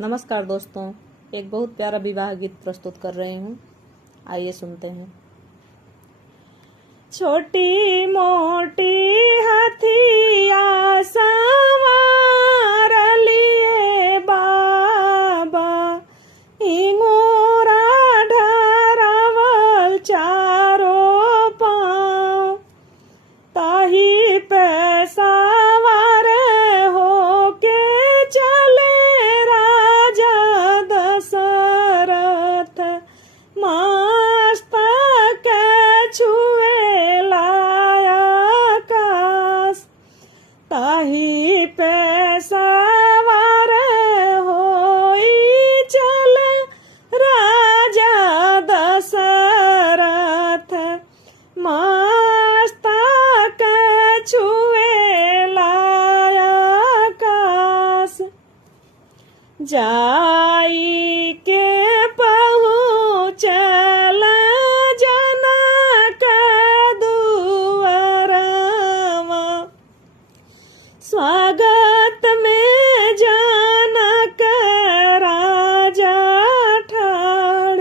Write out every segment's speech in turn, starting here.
नमस्कार दोस्तों, एक बहुत प्यारा विवाह गीत प्रस्तुत कर रहे हूँ। आइए सुनते हैं। छोटी मोटी हथिया सवार लिए बाबा, हिंगोरा ढरावल चारों पाँव, ताही पे सवार होके चले राजा दशरथ, मस्तक छुए आकाश, ताही पे सवार होई चले राजा दशरथ, मस्तक छुए आकाश। जाई के पहुँचल जनक दुअरवा, स्वागत में जनक राजा ठाड़,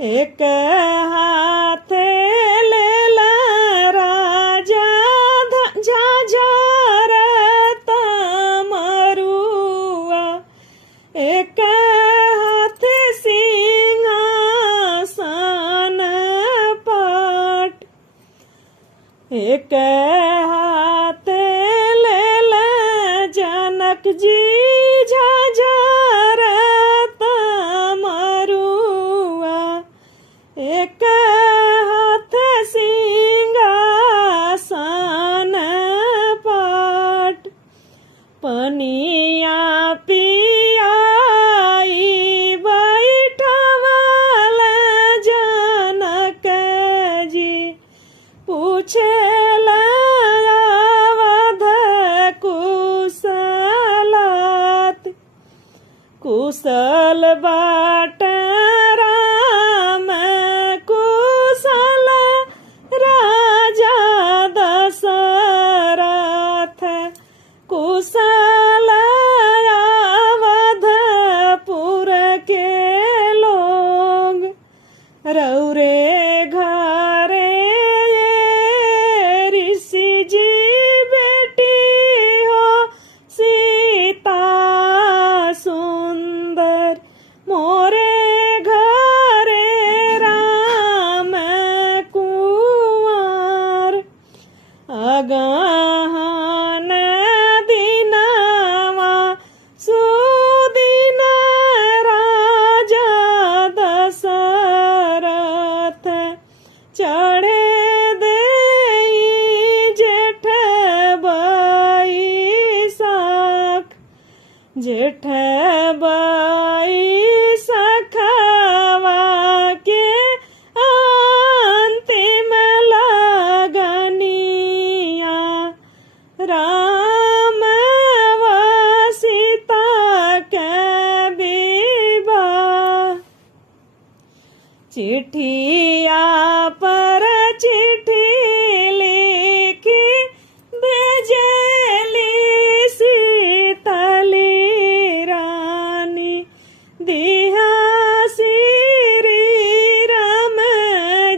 एक हाथे लेला राजा झाझर तमरुआ, एक हाथे सिंहासन पाट, एक हाथे लेला जनक जी झाझर तमरुआ, एक हाथ सिंहासन पाट। पनिया पियाई बैठवल जनक जी, पूछेल अवध कुशलत, कुशल बाट राम कुशल राजा दशरथ, कुशल अवधपुर के लोग, रौरे घरे ऋषि जी बेटी हो सीता सुंदर, मोरे घरे राम कुंवर, अगहन दिनवा सुदिन राजा दशरथ, चढ़े देई जेठ बैसाख, जेठ बैसाखवा के अंतिम लगनिया, राम व सीता के विवाह। चिट्ठिया पर चिट्ठी लिखी भेजेली सीतली रानी, दिहा श्री राम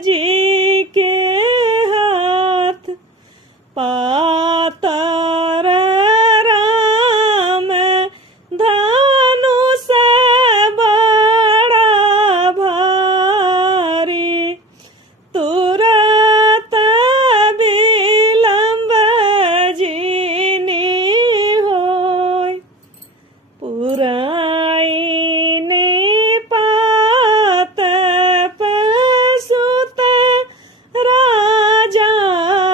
जी के हाथ, पातर राम धनुष बड़ा भारी, तुरत विलंब जिनी होय, पुराइनी पात पसुत राजा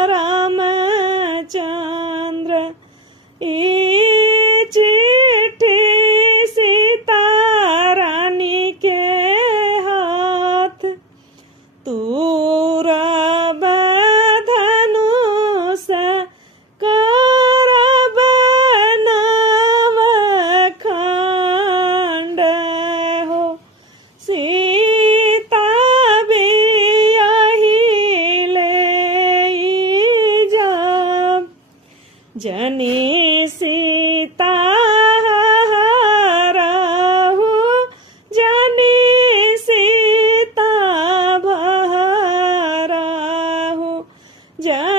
रामचंद्र, ई चिट्ठी सीता रानी के हाथ, तुरब धनुष करब नव जा